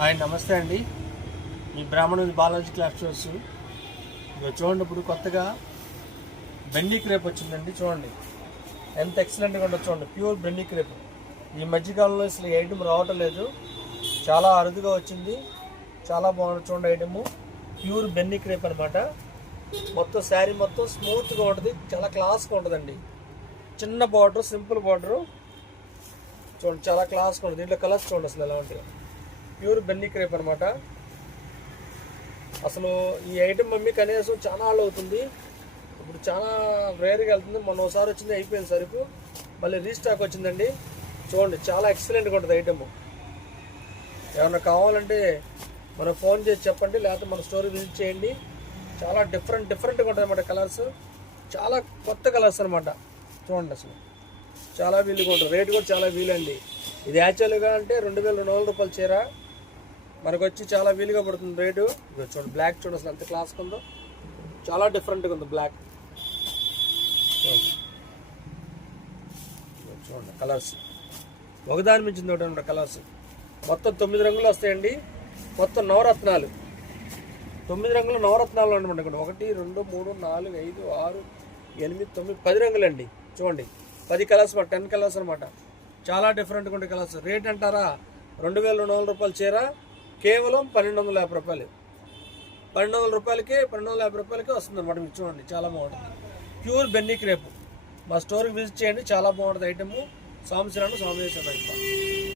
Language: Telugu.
హాయ్ నమస్తే అండి. మీ బ్రాహ్మణ బాలాజీ క్లాస్ షోస్ ఇక చూడండి. ఇప్పుడు కొత్తగా బెండీ క్రేప్ వచ్చిందండి. చూడండి ఎంత ఎక్సలెంట్గా ఉండదు. చూడండి ప్యూర్ బెండీ క్రేప్. ఈ మధ్యకాలంలో అసలు ఐటమ్ రావటం లేదు, చాలా అరుదుగా వచ్చింది. చాలా బాగుంది. చూడండి ఐటమ్ ప్యూర్ బెండీ క్రేప్ అనమాట. మొత్తం శారీ మొత్తం స్మూత్గా ఉంటుంది, చాలా క్లాస్గా ఉంటుందండి. చిన్న బార్డర్, సింపుల్ బార్డరు. చూడండి చాలా క్లాస్గా ఉంటుంది. దీంట్లో కలర్స్ చూడండి అసలు ఎలా ఉంటాయి. ప్యూర్ బెన్నీ క్రేప్ అనమాట. అసలు ఈ ఐటమ్ మమ్మీ కనీసం చాలా ఆళ్ళు అవుతుంది. ఇప్పుడు చాలా రేర్గా వెళ్తుంది. మొన్న ఒకసారి వచ్చింది, అయిపోయింది సరుకు. మళ్ళీ రీస్టాక్ వచ్చిందండి. చూడండి చాలా ఎక్సలెంట్గా ఉంటుంది ఐటమ్. ఏమన్నా కావాలంటే మనం ఫోన్ చేసి చెప్పండి, లేకపోతే మన స్టోరీ విజిట్ చేయండి. చాలా డిఫరెంట్గా ఉంటుంది అన్నమాట. కలర్స్ చాలా కొత్త కలర్స్ అనమాట. చూడండి అసలు చాలా వీలుగా ఉంటుంది. రేటు కూడా చాలా వీలండి. ఇది యాక్చువల్గా అంటే 2200 రూపాయల చీర మనకు వచ్చి చాలా వీలుగా పడుతుంది రేటు. చూడండి బ్లాక్ చూడండి అసలు ఎంత క్లాస్గా ఉందో. చాలా డిఫరెంట్గా ఉంది బ్లాక్. చూడండి కలర్స్ ఒకదాని మించింది ఒకటి అనమాట. కలర్స్ మొత్తం 9 రంగులు వస్తాయండి. మొత్తం నవరత్నాలు 9 రంగులు నవరత్నాలు అనమాట. 1 2 3 4 5 6 8 9 10 రంగులండి. చూడండి 10 కలర్స్, 10 కలర్స్ అనమాట. చాలా డిఫరెంట్గా ఉండే కలర్స్. రేట్ అంటారా 2200 రూపాయల చీర కేవలం 1250 రూపాయలు. 1200 రూపాయలకి 1250 రూపాయలకి వస్తుంది అనమాట. మీకు చూడండి చాలా బాగుంటుంది. ప్యూర్ బెన్నీ క్రేప్. మా స్టోర్కి విజిట్ చేయండి, చాలా బాగుంటుంది ఐటమ్. స్వామి శ్రీరామ్, స్వామి